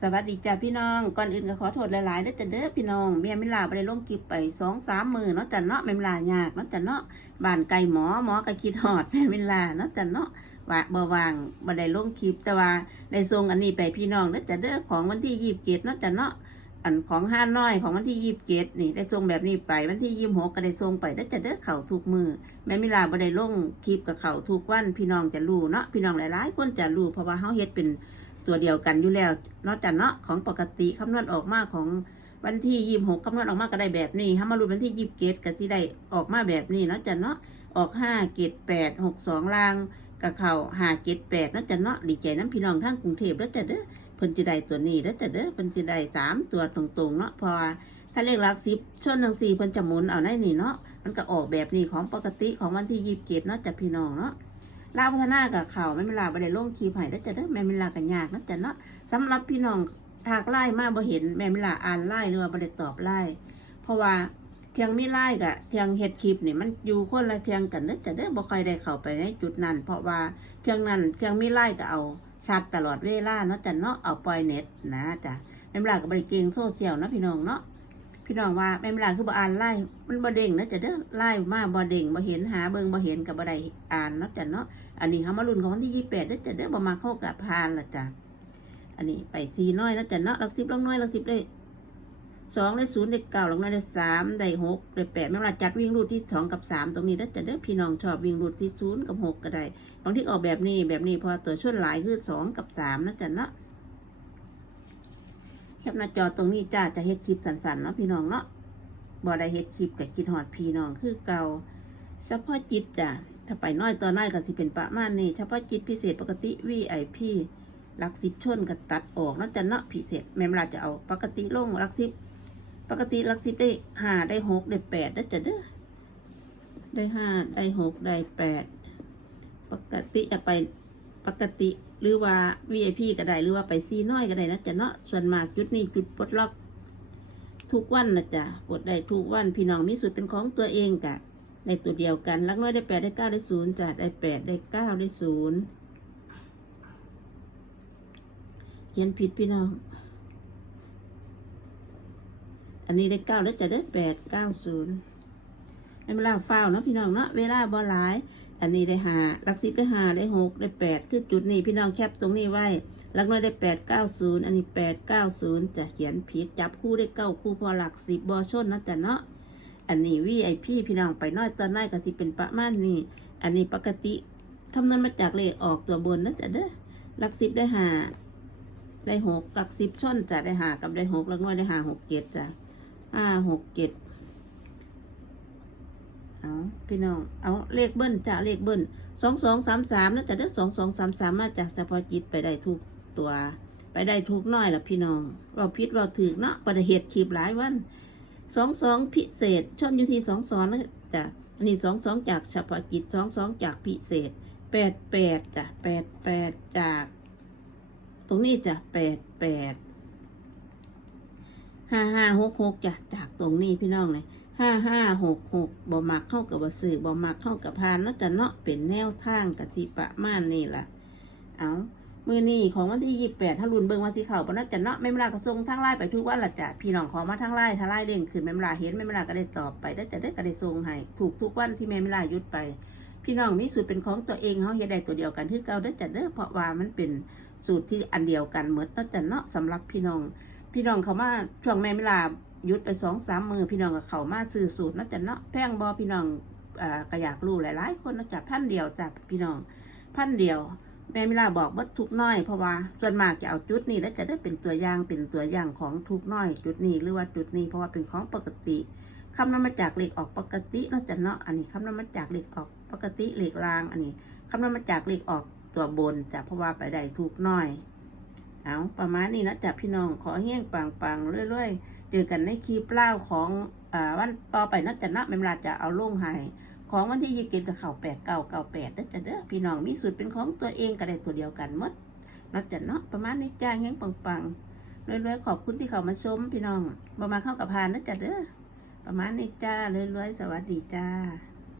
สวัสดีจ้าพี่น้อง ก่อนอื่นก็ขอโทษหลายๆเด้อจ้ะเด้อพี่น้องแม่มิลาบ่ได้ลงคลิปไปสองสามมือเนาะจ้ะเนาะแม่มิลายากเนาะจ้ะเนาะบ้านไก่หมอหมอก็คิดฮอดแม่มิลาเนาะจ้ะเนาะว่าบ่วางบ่ได้ลงคลิปแต่ว่าได้ส่งอันนี้ไปพี่น้องเด้อจ้ะเด้อของวันที่27เนาะจ้ะเนาะอันของห้าน้อยของวันที่27นี่ได้ส่งแบบนี้ไปวันที่26ก็ได้ส่งไปเด้จะเด้อเข้าทุกมือแม่มิลาบ่ได้ลงคลิปกับเข่าทุกวันพี่น้องจะรู้เนาะพี่น้องหลายๆคนจะรู้เพราะว่าเฮาเฮ็ดเป็น ตัวเดียวกันอยู่แล้วเนอกจากเนาะของปกติคำนวณออกมาของวันที่ยี่หกคำนวณออกมาก็ได้แบบนี้ถ้ามาลุ้นวันที่ยี่สิบเกตก็สิได้ออกมาแบบนี้เนาะจ้ะเนาะออกห้าเกตแปดหกสองลางกับเข่าห้าเกตแปดเนาะจ้ะเนาะดีใจน้ำพี่น้องทั้งกรุงเทพแล้วจ้ะเด้อเพิ่นจะได้ตัวนี้แล้วจ้ะเด้อเพิ่นจะได้สามตัวตรงๆเนาะพอถ้าเลขหลักสิบชนทั้งสี่เพิ่นจะหมุนเอาได้นี่เนาะมันก็ออกแบบนี้ของปกติของวันที่ยี่สิบเกตเนาะจ้ะพี่น้องเนาะ ลาวพัฒนากับเขาไม่เวลาบ่ได้ลงคีไผ่แล้วจะได้แม่เวลากันยากนะจะเนาะสำหรับพี่น้องทากไล่มาบ่เห็นแม่เวลาอ่านไล่หรือว่าบ่ได้ตอบไล่เพราะว่าเทียงมีไล่กับเทียงเฮ็ดคลิปนี่มันอยู่คนละเทียงกันเด้อจะได้บ่ค่อยได้เข้าไปในจุดนั้น เพราะว่าเทียงนั้นเทียงมีไล่ก็เอาชัดตลอดเวลาเนาะจะเนาะเอาปล่อยเน็ตนะจ้ะแม่เวลาก็บ่ได้เก่งโซเชียลนะพี่น้องเนาะ พี่น้องว่าแม่เวลาคือบ่อ่านไล่มันบ่เด้งนะจ้ะเด้อไล่มาบ่เด้งบ่เห็นหาเบิ่งบ่เห็นก็บ่ได้อ่านเนาะจ้ะเนาะอันนี้เขามารุ่นของวันที่ยี่แปดได้จะเด้อประมาเข้ากับพานละจ้ะอันนี้ไปสี่น้อยแล้วจ้ะเนาะหลักสิบลักน้อยหลักสิบได้สองได้ศูนย์ได้เก้าลักน้อยได้สามได้หกได้แปดไม่ว่าจัดวิ่งรูดที่สองกับสามตรงนี้แล้วจะเด้อพี่น้องชอบวิ่งรูดที่ศูนย์กับหกก็ได้บางที่ออกแบบนี้แบบนี้พอตัวช่วยหลายคือสองกับสามนะจ้ะเนาะ คปหน้าจอตรงนี้จ้าจะเฮ็ดคลิปสั้นๆเนาะพี่น้องเนาะบ่ได้เฮ็ดคลิปกับคิดหอดพี่น้องคือเก่าเฉพาะจิตจ้ะถ้าไปน้อยตัวน้อยก็สิเป็นประมาณนี้เฉพาะจิตพิเศษปกติ VIP หลักสิบชนก็ตัดออกแล้วจะเนาะพิเศษแม่เวลาจะเอาปกติลงหลักสิบปกติหลักสิบได้ห้าได้หกได้แปดได้จะเด้อได้ห้าได้หกได้แปดปกติจะไป ปกติหรือว่า VIP ก็ได้หรือว่าไปซีน้อยก็ได้นะจ๊ะเนาะส่วนมากจุดนี้จุดปลดล็อก ทุกวันนะจ๊ะปลดได้ทุกวันพี่น้องมีสุดเป็นของตัวเองกะได้ตัวเดียวกันลักน้อยได้แปดได้เก้าได้ศูนย์จ้ะได้แปดได้เก้าได้ศูนย์เขียนผิดพี่น้อง อันนี้ได้เก้าแล้วจะได้แปดเก้าศูนย์ ในเวลาเฝ้าเนาะพี่น้องเนาะเวลาบ่หลาย อันนี้ได้หาลักสิบได้หาได้หกได้แปดคือจุดนี้พี่น้องแคปตรงนี้ไว้ลักน้อยได้แปดเก้าศูนย์อันนี้แปดเก้าศูนย์จะเขียนผิดจับคู่ได้เก้าคู่พอหลักสิบบอชนเนาะจ้ะเนาะอันนี้วีไอพี่พี่น้องไปน้อยตอนน้อยก็สิเป็นประมาณนี้ อันนี้ปกติคำนวณมาจากเลขออกตัวบนนะจ๊ะเด้อหลักสิบได้หาได้หกหลักสิบชนจะได้หากับได้หกหลักน้อยได้หาหกเจ็ดจ้ะห้าหกเจ็ด เอาพี่น้อง เอาเลขเบิ้ลจ้ะเลขเบิ้ลสองสองสามสามนะจ๊ะเด้สองสองสามสามมาจากเฉพาะจิตไปได้ทุกตัว ไปได้ทุกน้อยละพี่น้องเราพิษเราถือเนาะประเหตุคลิปหลายวันสองสองพิเศษชนอยู่ที่สองสองนะจ้ะอันนี้สองสองจากเฉพาะกิจสองสองจากพิเศษแปดแปดจ้ะแปดแปดจาก ตรงนี้จ้ะแปดแปดห้าห้าหกหกจ้ะจากตรงนี้พี่น้องเลย ห้าห้าหกหกบ่มักเข้ากับบสื่อบ่มักเข้ากับพานเนาะจ้ะเนาะเป็นแนวทางกับสิประมาณนี่ล่ะ เอามือนี้ของวันที่ยี่แปดถ้ารุนเบิงวันสีเขาวปนัดจะเนาะแม่เวลากระทรงทั้งไล่ไปทุกวันละจ้ะพี่น้องขอมาทั้งไล่ถ้าไล่เด้งขึ้นแม่เวลาเห็นแม่เวลาก็ได้ตอบไปได้จะได้ก็ได้ทรงให้ถูกทุกวันที่แม่เวลายุดไป พี่น้องมีสูตรเป็นของตัวเองเขาเฮ็ดได้ตัวเดียวกันคือเก่าได้จ้ะเด้อเพราะว่ามันเป็นสูตรที่อันเดียวกันเหมือนนั่นจ้ะเนาะสำหรับพี่น้อง พี่น้องเขามาช่วงแม่เวลา ยุดไปสองสามมือพี่น้องกับเขามาซื้อสูตรนั่นจ้ะเนาะแพงบอพี่น้องอ่าก็อยากรู้หลายๆ คนนะจ้ะพันเดียวจ้ะพี่น้องพันเดียวแม่มิลาบอกว่าทุกน้อยเพราะว่าส่วนมากจะเอาจุดนี้แล้วจะได้เป็นตัวอย่างเป็นตัวอย่างของทุกน้อย จุดนี้หรือว่าจุดนี้เพราะว่าเป็นของปกติคำนวณมาจากเหลขออกปกตินาะจะเนาะอันนี้คำนวณมาจากเหลขออกปกติเหลขลาง อันนี้คำนวณมาจากเหลขออกตัวบนจ้ะเพราะว่าไปได้ทุกน้อย เอาประมาณนี้นะจ้ะพี่น้องขอเฮี้ยงปังปังๆเรื่อยๆ เจอกันในคลิปเล่าของอ่าวันต่อไปนะจะนะแม่มิลาจะเอาลงให้ของวันที่ยี่สิบเกกับเขาแปดเก้าเก้าแปดเด้อจ้ะเด้อพี่น้องมีสูตรเป็นของตัวเองก็ได้ตัวเดียวกันมดนัดจ้ะเนาะประมาณนี้จ้าแห้งปังปังๆรวยๆขอบคุณที่เขามาชมพี่น้องมามาเข้ากับพานนะจ้ะเด้อประมาณนี้จ้ารวยๆสวัสดีจ้า